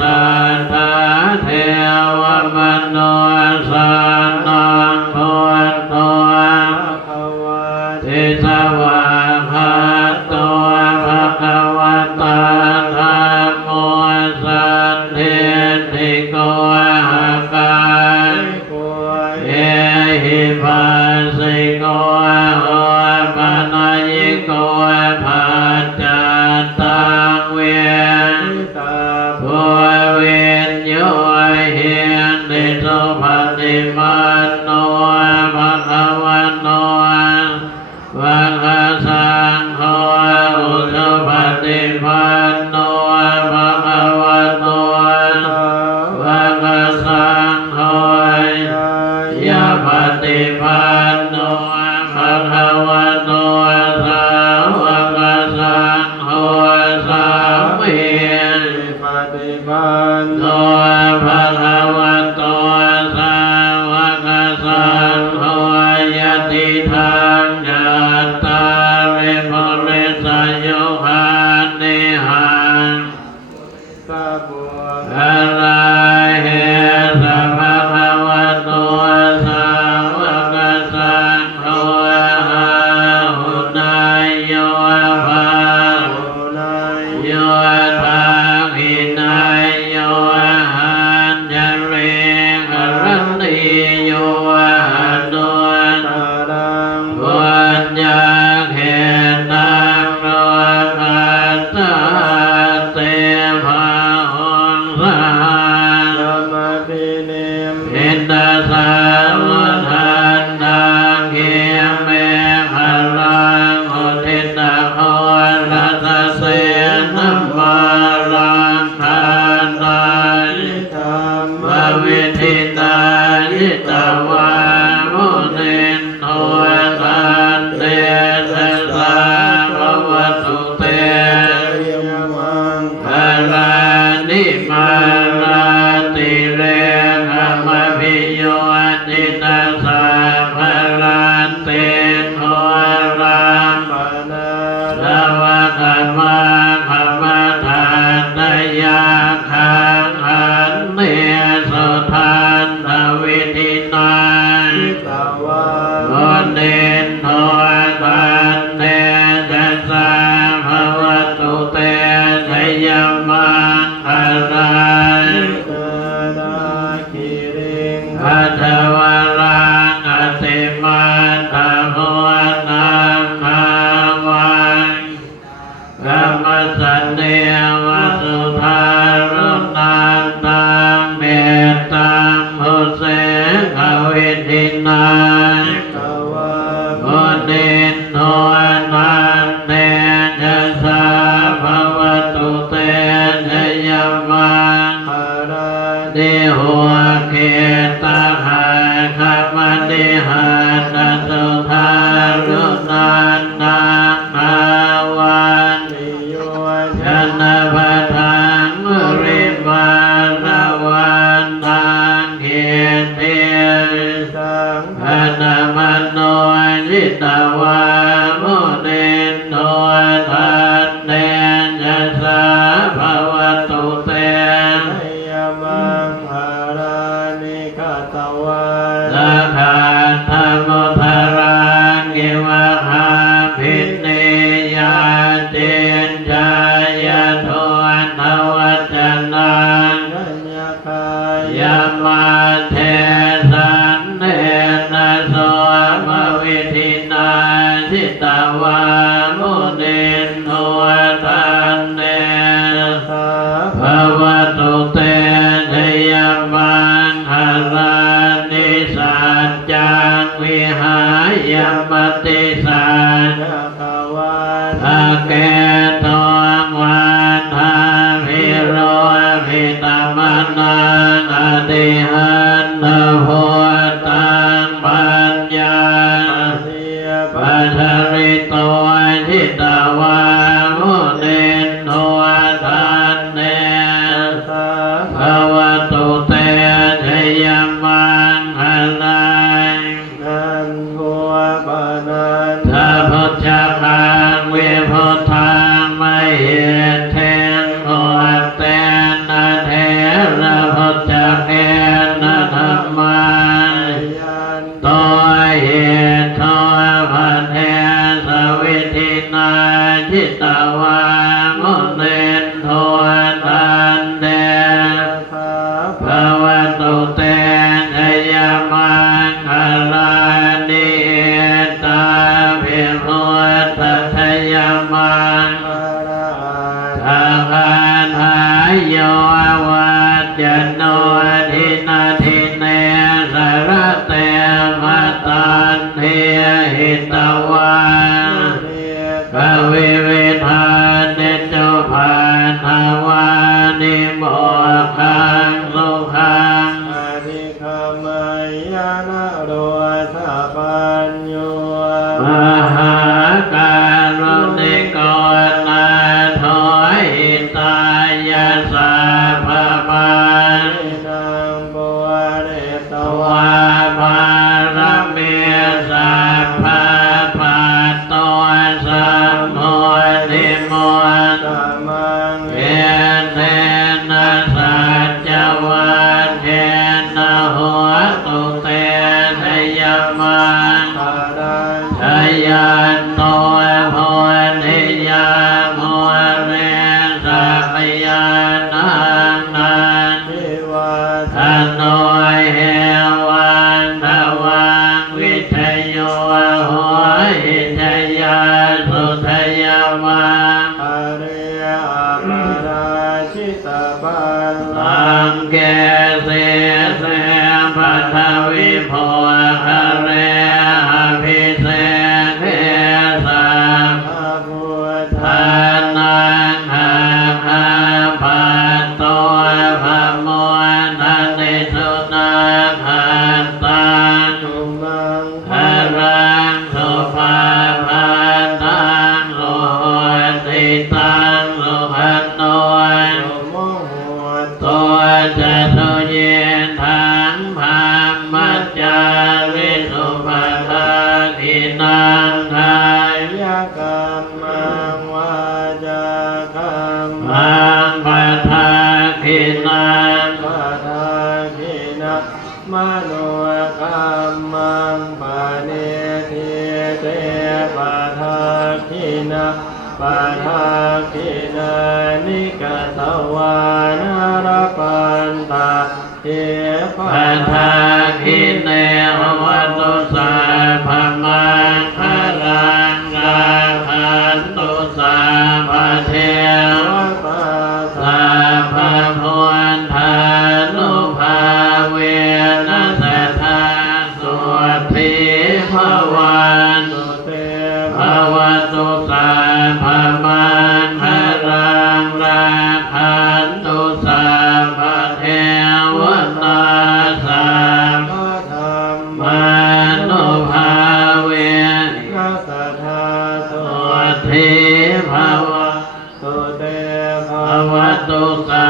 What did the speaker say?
สัทธาเทวมนุสานังพุทโธติสวะภะโตภะคะวะตาธัมโมสันทิฏฐิโกหะกันเอหิปัสสิโกโหปัญญิโกปัจจตังเวผู้เวนโยเหียนติสุปฏิปันโนภะคะวะโตภะคะสังโฆอุชุปฏิปันโนภะคะวะโตภะคะสังโฆยะปฏิปันโนภะคะวะโตสาวกสังโฆสามีปฏิปันโนภะคะวะโตสาวกสังโฆยะติทังจัตตาริปุริสโยคานิหังอะระเหสัพพะวะโตสาวกสังโฆหุนายโยภาโยทังหินายโยหันจเรกรันติโยหันโดบุญญาเขตังโลกัสสะเตภาหุงสาอินทสาวทันตังเขียเมฆลังอุทิตาโหรัสเสนัมมาลังทานานิธรรมวิธิตานิตวามุนินโทตันเตสสะภวตุเตภลานิมาลาติเรขมภิโยติตัสสะภลันเตโทรัมปนาสวะคัมมาคัมมาทานตยาคังหันเนสุทันทวิธินาโอเนนโทตันเตจัสสะภวตุเตชยมังคาราอัตวารังอติมันตะโหนังภาวังกัมมสันเนวสุภารุนันตังเมตตังพุเสขวิธินาโอเนนโทนันเตจัสสะภวตุเตชยมังดิหัวเกตาหาคามดิหันสุทารุนันตังภาวันยันปะทังริมาสวันตังเขียนเทียนอันมโนยิตวามุนินโททันเตจัสสะภวตุเตสังฆาธรรมทารังกิวะหาภิเนยาเจนจายะโทอันทวัจนังยามาเทสันเนนะโสมวิธินาทิตวามุนินโทตันเนภวตุเตชยมังคารานิสัจจังวิหายมติสัจอาเกตวันทาภิโรภิตมนังอติหันนโพตังปัญญาปัจริโตจิตวามุนินโทตันเนภวตุเตชยมังคลายถ้าพุทธมังเวพุทธังไม่เห็นเทนโอเตนนาเท สังเกเสเสปัทวิโภคะเรอภิเสเขสังฆพุทธานังหาคาปัตโตภโมทันติสุนาคันตังสุมังคารังสุภาพันตังสุโหติตังสุขันโนสุโมโหตัวจะทุเยนทังพามมัจจาริสุภาทาทินังทายกรรมังวาจากรรมังปัทธาคินังปัทธาคินังมโนกรรมังปานิทิเตปัทธาคินังปัทธาคินานิกตวานารปันตาเทปัทธาคิเนวัตุสาภมังคารังราคันตุสาภเทวตาสาภพุทธานุภาเวนัสธาสุทิภวันตุเตภวตุสาภมังคารังราคันตุสาภเทวตาสาภธรรมานุภาเวนัสธาสุทิภวตุเตภวตุสา